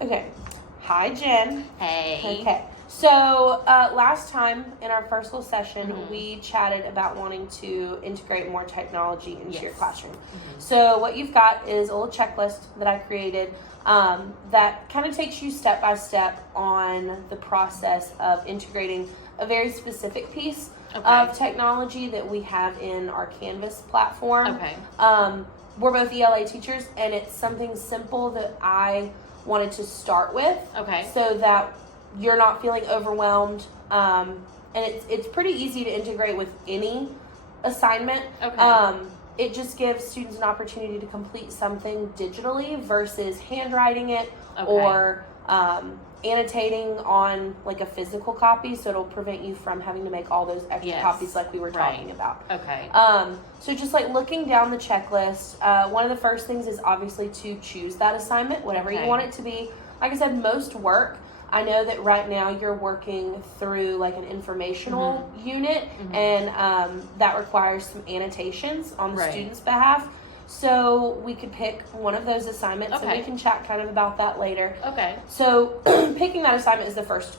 Okay. Hi, Jen. Hey. Okay. So last time in our first little session, we chatted about wanting to integrate more technology into your classroom. So what you've got is a little checklist that I created that kind of takes you step by step on the process of integrating a very specific piece of technology that we have in our Canvas platform. Okay. We're both ELA teachers, and it's something simple that I wanted to start with. Okay. So that you're not feeling overwhelmed. And it's pretty easy to integrate with any assignment. Okay. It just gives students an opportunity to complete something digitally versus handwriting it or annotating on like a physical copy, so it'll prevent you from having to make all those extra copies like we were talking about. Okay. So just like looking down the checklist, one of the first things is obviously to choose that assignment, whatever you want it to be. Like I said, most work. I know that right now you're working through like an informational unit, and that requires some annotations on the student's behalf. So we could pick one of those assignments, and we can chat kind of about that later. Okay. So picking that assignment is the first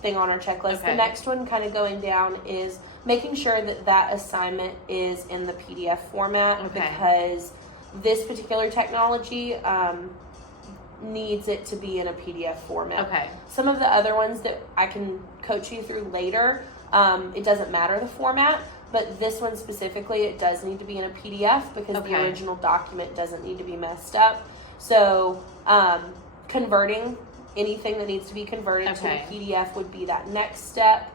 thing on our checklist. The next one kind of going down is making sure that that assignment is in the PDF format because this particular technology needs it to be in a PDF format. Okay. Some of the other ones that I can coach you through later, it doesn't matter the format, but this one specifically, it does need to be in a PDF because the original document doesn't need to be messed up. So converting anything that needs to be converted to a PDF would be that next step.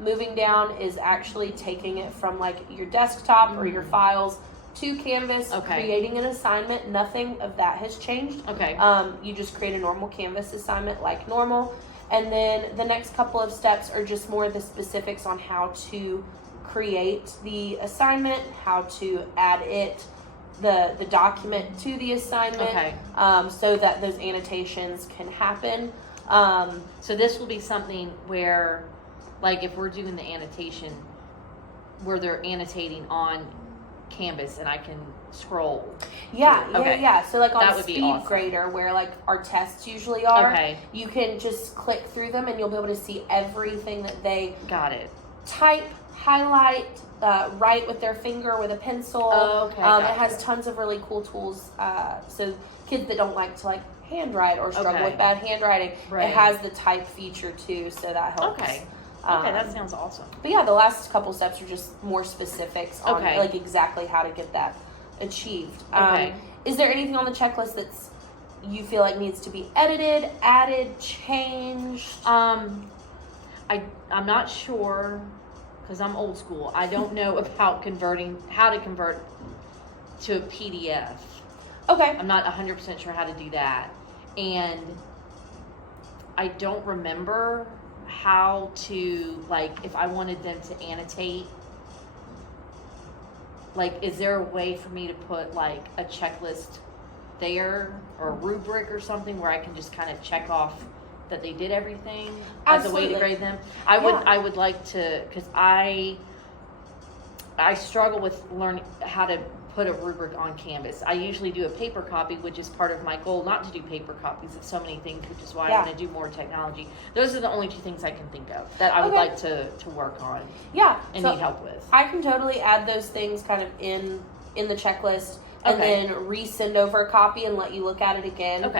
Moving down is actually taking it from like your desktop or your files to Canvas, creating an assignment. Nothing of that has changed. You just create a normal Canvas assignment like normal. And then the next couple of steps are just more the specifics on how to create the assignment, how to add the document to the assignment, so that those annotations can happen. So this will be something where, like if we're doing the annotation, where they're annotating on Canvas and I can scroll. Yeah. So like on that would be Speed awesome. Grader, where like our tests usually are, you can just click through them and you'll be able to see everything that they type, highlight, write with their finger with a pencil. It has tons of really cool tools. So kids that don't like to like handwrite or struggle with bad handwriting, it has the type feature too, so that helps. That sounds awesome. But yeah, the last couple steps are just more specifics on like exactly how to get that achieved. Is there anything on the checklist that's you feel like needs to be edited, added, changed? I'm not sure because I'm old school. I don't know about how to convert to a PDF. I'm not 100% sure how to do that, and I don't remember how to, like, if I wanted them to annotate, like, is there a way for me to put like a checklist there or a rubric or something where I can just kind of check off that they did everything as a way to grade them? I would like to, because I struggle with learning how to put a rubric on Canvas. I usually do a paper copy, which is part of my goal not to do paper copies of so many things, which is why I want to do more technology. Those are the only two things I can think of that I would like to work on and need help with. I can totally add those things kind of in the checklist and then resend over a copy and let you look at it again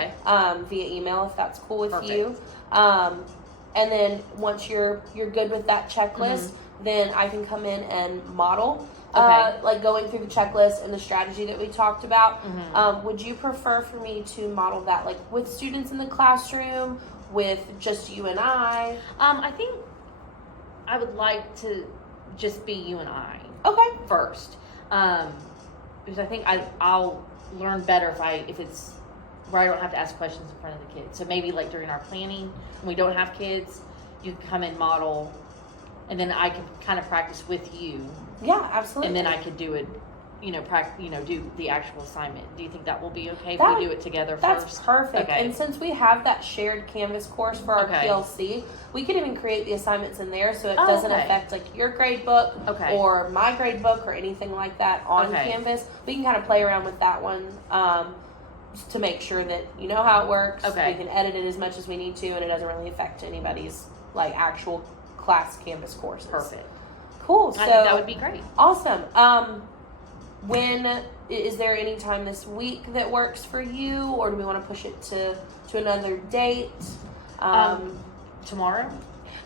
via email if that's cool with you. And then once you're good with that checklist, then I can come in and model. Like going through the checklist and the strategy that we talked about. Would you prefer for me to model that like with students in the classroom, with just you and I? I think I would like to just be you and I first, because I think I'll learn better if it's where I don't have to ask questions in front of the kids. So maybe like during our planning when we don't have kids, you can come and model, and then I can kind of practice with you. Yeah, absolutely. And then I could do it, do the actual assignment. Do you think that will be okay if we do it together first? That's perfect. And since we have that shared Canvas course for our PLC, we can even create the assignments in there so it doesn't affect like your grade book or my grade book or anything like that on Canvas. We can kind of play around with that one. to make sure that you know how it works. Okay. We can edit it as much as we need to, and it doesn't really affect anybody's like actual class Canvas courses. Perfect. Cool. So I think that would be great. Awesome. When is there any time this week that works for you, or do we want to push it to another date? Tomorrow?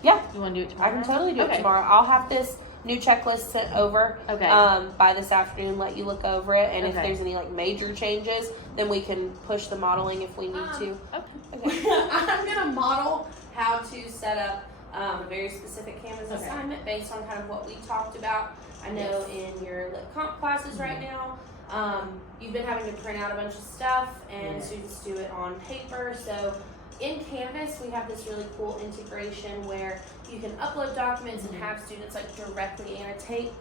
Yeah. You want to do it tomorrow? I can totally do it tomorrow. I'll have this new checklist sent over by this afternoon, let you look over it, and if there's any like major changes, then we can push the modeling if we need to. Okay. I'm going to model how to set up a very specific Canvas assignment based on kind of what we talked about. I know in your lit comp classes right now, you've been having to print out a bunch of stuff and students do it on paper. So in Canvas, we have this really cool integration where you can upload documents and have students like directly annotate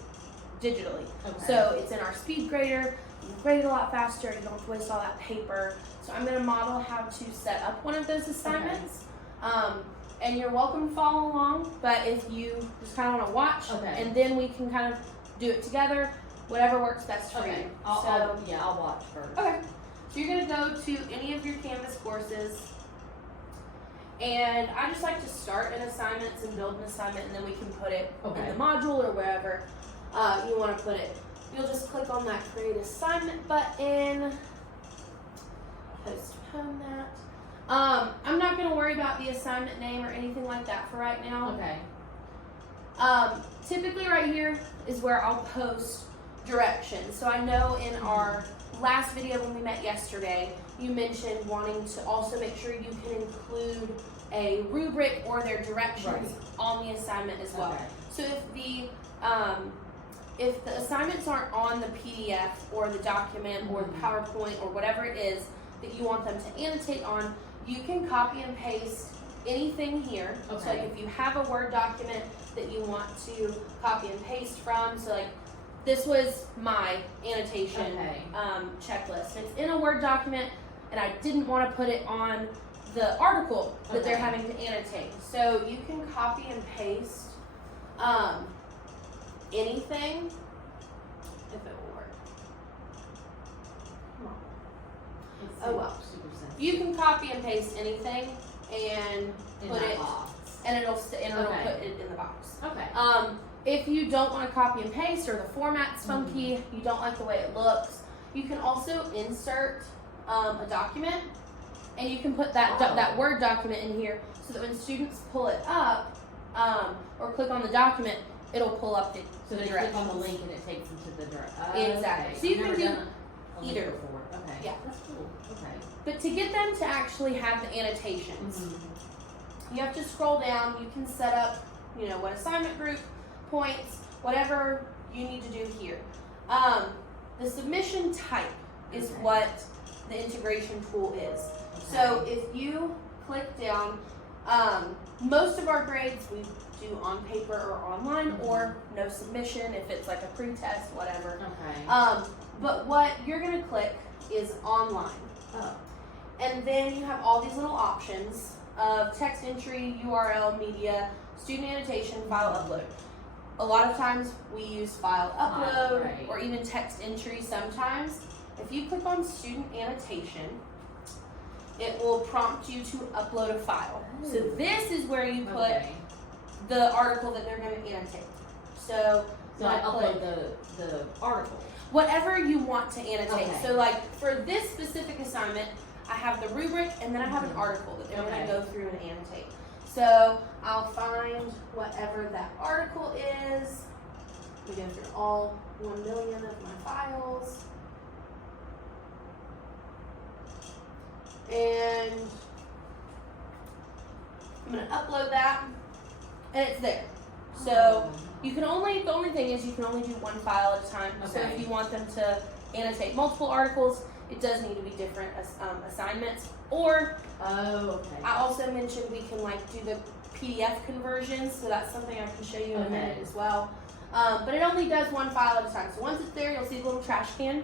digitally. So it's in our speed grader. You can grade it a lot faster. You don't have to waste all that paper. So I'm going to model how to set up one of those assignments. And you're welcome to follow along, but if you just kind of want to watch, and then we can kind of do it together, whatever works best for you. I'll watch first. Okay. So you're going to go to any of your Canvas courses, and I just like to start an assignment and build an assignment, and then we can put it in the module or wherever you want to put it. You'll just click on that Create Assignment button, postpone that. I'm not going to worry about the assignment name or anything like that for right now. Typically right here is where I'll post directions. So I know in our last video when we met yesterday, you mentioned wanting to also make sure you can include a rubric or their directions on the assignment as well. So if the assignments aren't on the PDF or the document or the PowerPoint or whatever it is that you want them to annotate on, you can copy and paste anything here. So like if you have a Word document that you want to copy and paste from, so like this was my annotation checklist. It's in a Word document, and I didn't want to put it on the article that they're having to annotate. So you can copy and paste anything, if it will work. Come on. Oh well. You can copy and paste anything and put it, and it'll put it in the box. If you don't want to copy and paste, or the format's funky, you don't like the way it looks, you can also insert a document, and you can put that Word document in here so that when students pull it up or click on the document, it'll pull up so they click on the link and it takes them to the direction. Exactly. So you can do either. Yeah. That's cool. But to get them to actually have the annotations, you have to scroll down. You can set up, what assignment group, points, whatever you need to do here. The submission type is what the integration tool is. So if you click down, most of our grades we do on paper or online, or no submission if it's like a pre-test, whatever. But what you're going to click is online. And then you have all these little options of text entry, URL, media, student annotation, file upload. A lot of times we use file upload or even text entry sometimes. If you click on student annotation, it will prompt you to upload a file. So this is where you put the article that they're going to annotate. So I upload the article. Whatever you want to annotate. So like for this specific assignment, I have the rubric and then I have an article that they're going to go through and annotate. So I'll find whatever that article is. We go through all 1 million of my files. And I'm going to upload that, and it's there. So you can the only thing is you can only do one file at a time. So if you want them to annotate multiple articles, it does need to be different assignments. Or I also mentioned we can do the PDF conversions, so that's something I can show you in a minute as well. But it only does one file at a time. So once it's there, you'll see the little trash can.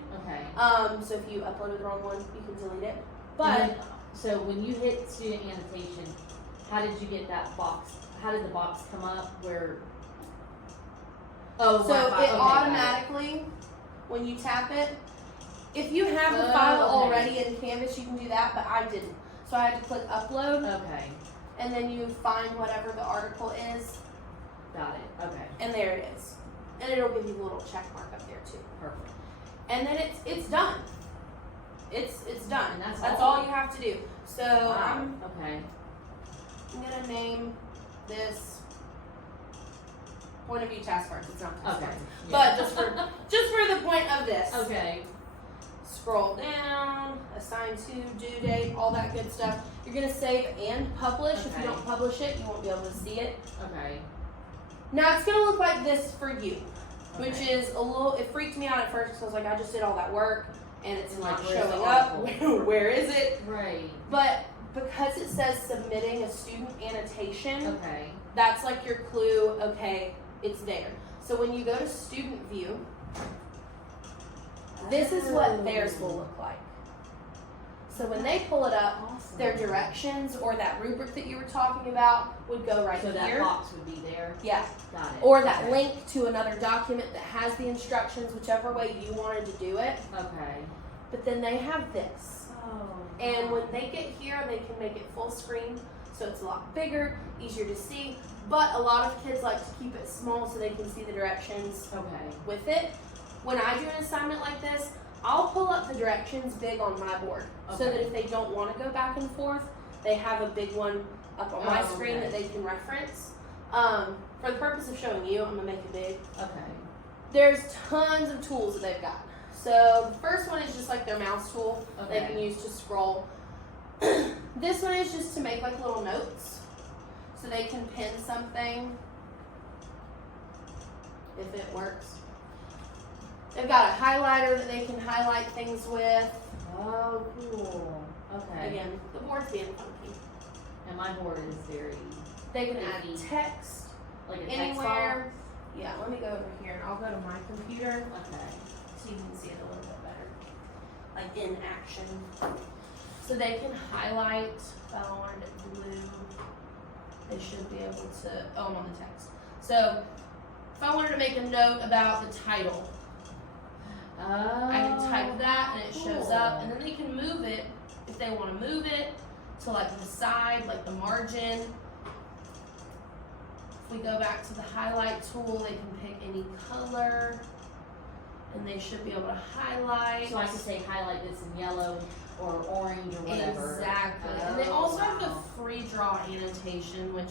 So if you uploaded the wrong one, you can delete it. But so when you hit student annotation, how did you get that box? How did the box come up where? So it automatically, when you tap it, If you have the file already in Canvas, you can do that, but I didn't. So I had to click upload. Okay. And then you find whatever the article is. Got it. Okay. And there it is. And it'll give you a little check mark up there too. Perfect. And then it's done. It's done. And that's all you have to do. So Wow. I'm gonna name this point of view task cards. It's not task cards. Yeah. But just for the point of this. Okay. Scroll down, assign to, due date, all that good stuff. You're gonna save and publish. If you don't publish it, you won't be able to see it. Okay. Now it's gonna look like this for you, which is a little. It freaked me out at first because I was like, I just did all that work and it's not showing up. Where is it? Right. But because it says submitting a student annotation, Okay. that's like your clue. Okay, it's there. So when you go to student view, this is what theirs will look like. So when they pull it up, their directions or that rubric that you were talking about would go right here. So that box would be there? Yeah. Got it. Or that link to another document that has the instructions, whichever way you wanted to do it. Okay. But then they have this. Oh. And when they get here, they can make it full screen. So it's a lot bigger, easier to see. But a lot of kids like to keep it small so they can see the directions with it. When I do an assignment like this, I'll pull up the directions big on my board so that if they don't want to go back and forth, they have a big one up on my screen that they can reference. For the purpose of showing you, I'm going to make it big. Okay. There's tons of tools that they've got. So the first one is just like their mouse tool they can use to scroll. This one is just to make like little notes so they can pin something if it works. They've got a highlighter that they can highlight things with. Oh, cool. Okay. Again, the board's being funky. And my board is very... They can add text like a anywhere. Yeah, let me go over here and I'll go to my computer Okay. so you can see it a little bit better. Like in action. So they can highlight, if I wanted it blue, they should be able to, oh, I'm on the text. So if I wanted to make a note about the title, I can type that and it shows up, and then they can move it if they want to move it to like the side, like the margin. If we go back to the highlight tool, they can pick any color and they should be able to highlight. So I can say highlight this in yellow or orange or whatever. Exactly. And they also have the free draw annotation, which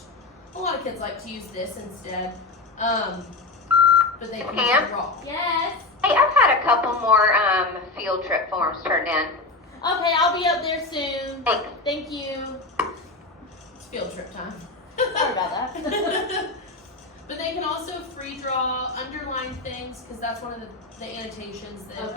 a lot of kids like to use this instead. But they can draw. Yes. Hey, I've had a couple more field trip forms turned in. Okay, I'll be up there soon. Thanks. Thank you. It's field trip time. Sorry about that. But they can also free draw, underline things, because that's one of the annotations that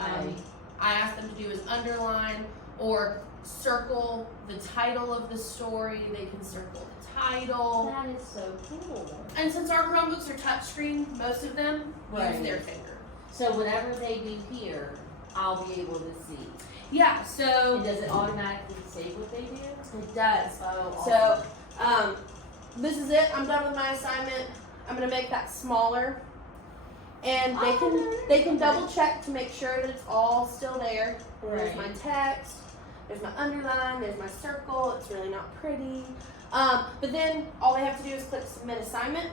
I asked them to do is underline or circle the title of the story. They can circle the title. That is so cool. And since our Chromebooks are touchscreen, most of them use their finger. So whatever they do here, I'll be able to see. Yeah, so... And does it automatically save what they do? It does. Oh, awesome. So, this is it. I'm done with my assignment. I'm going to make that smaller. And they can double check to make sure that it's all still there. There's my text. There's my underline. There's my circle. It's really not pretty. But then all they have to do is click submit assignment.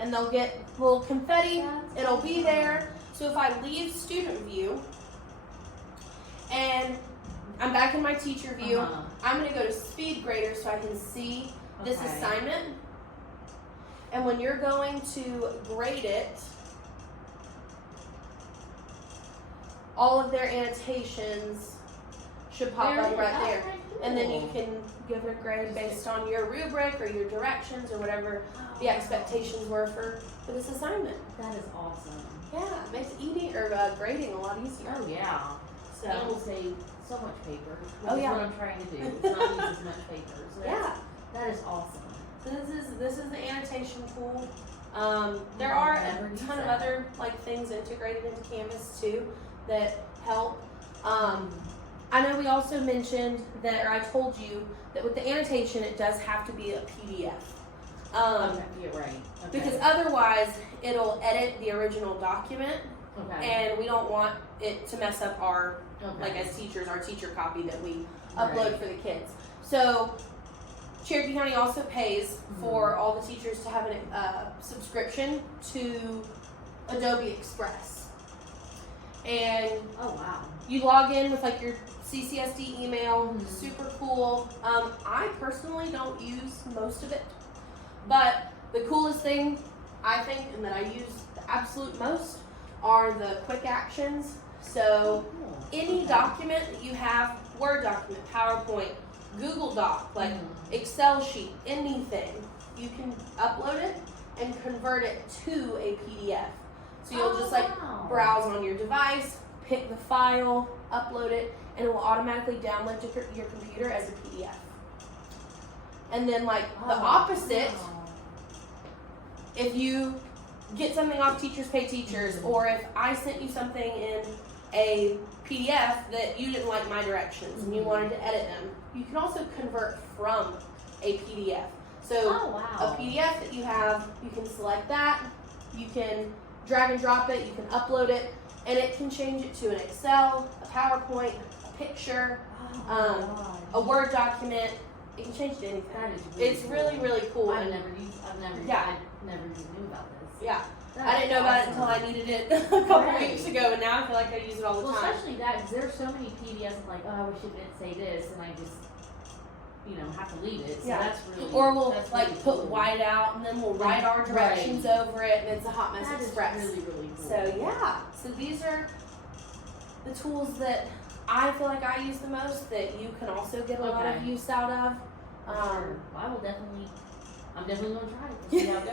And they'll get little confetti. It'll be there. So if I leave student view and I'm back in my teacher view, I'm going to go to speed grader so I can see this assignment. And when you're going to grade it, all of their annotations should pop up right there. And then you can give it a grade based on your rubric or your directions or whatever the expectations were for this assignment. That is awesome. Yeah, it makes grading a lot easier. Oh yeah. So it will save so much paper. Oh yeah. That's what I'm trying to do. It's not use as much paper. So yeah. That is awesome. So this is the annotation tool. There are a ton of other things integrated into Canvas too that help. I know we also mentioned that, or I told you that with the annotation, it does have to be a PDF. Okay, you're right. Okay. Because otherwise, it'll edit the original document Okay. And we don't want it to mess up our, Okay. like as teachers, our teacher copy that we upload for the kids. So Cherokee County also pays for all the teachers to have a subscription to Adobe Express. And Oh wow. you log in with like your CCSD email, super cool. I personally don't use most of it, but the coolest thing I think, and that I use the absolute most, are the quick actions. So any document that you have, Word document, PowerPoint, Google Doc, like Excel sheet, anything, you can upload it and convert it to a PDF. So you'll just like browse on your device, pick the file, upload it, and it will automatically download to your computer as a PDF. And then like the opposite, if you get something off Teachers Pay Teachers, or if I sent you something in a PDF that you didn't like my directions and you wanted to edit them, you can also convert from a PDF. So a PDF that you have, you can select that, you can drag and drop it, you can upload it, and it can change it to an Excel, a PowerPoint, a picture, a Word document. It can change it to anything. That is really it's cool. really, really cool. I And never even knew about this. yeah. That's I didn't know about it awesome. until I needed it a couple weeks ago, and now I feel like I use it all the Well, time. especially that, because there's so many PDFs like, oh, I wish it didn't say this, and I just, have to leave it. So Yeah. that's really, Or we'll that's like really put cool. white out, and then we'll write our directions over it, and it's a hot mess That is express. really, really cool. So yeah, so these are the tools that I feel like I use the most, that you can also get a lot of Okay. use out of. Sure. I'm definitely going to try it. See how it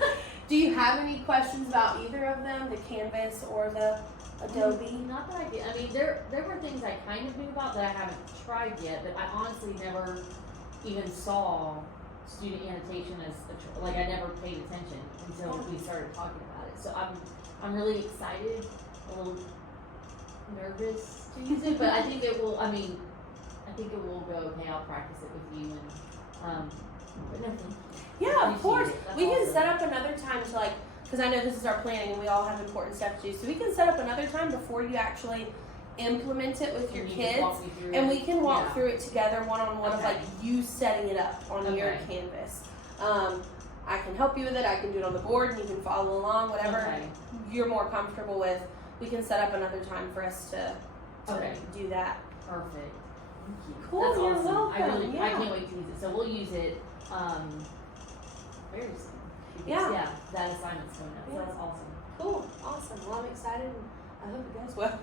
goes. Do you have any questions about either of them, the Canvas or the Adobe? Not that I did. I mean, there were things I kind of knew about that I haven't tried yet, but I honestly never even saw student annotation as like I never paid attention until we started talking about it. So I'm really excited, a little nervous to use it, but I think it will. I think it will go okay. I'll practice it with you and but no, Yeah, of course. That's We can awesome. set up another time to like, because I know this is our planning and we all have important stuff to do. So we can set up another time before you actually implement it with your And you kids, can walk me through and it. we can walk Yeah. through it together one-on-one of Okay. like you setting it up on your Okay. Canvas. I can help you with it. I can do it on the board and you can follow along, whatever Okay. you're more comfortable with. We can set up another time for us to Okay. do that. Perfect. Thank you. Cool, That's you're awesome. welcome, I yeah. can't wait to use it. So we'll use it very soon. Because, Yeah. that assignment's coming up. So Yeah. that's awesome. Cool, awesome. Well, I'm excited and I hope it goes well.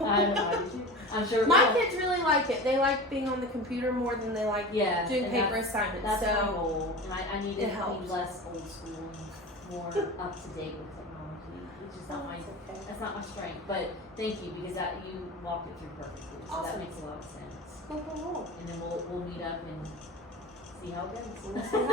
I'm sure. My kids really like it. They like being on the computer more than they like yeah, doing and paper that's, assignments. That's my So goal, and I need it to helps. be less old school and more up to date with technology. It's just not my that's okay. that's not my strength. But thank you because you walked it through perfectly. So Awesome. that makes a lot of sense. Cool. And then we'll meet up and see how it goes.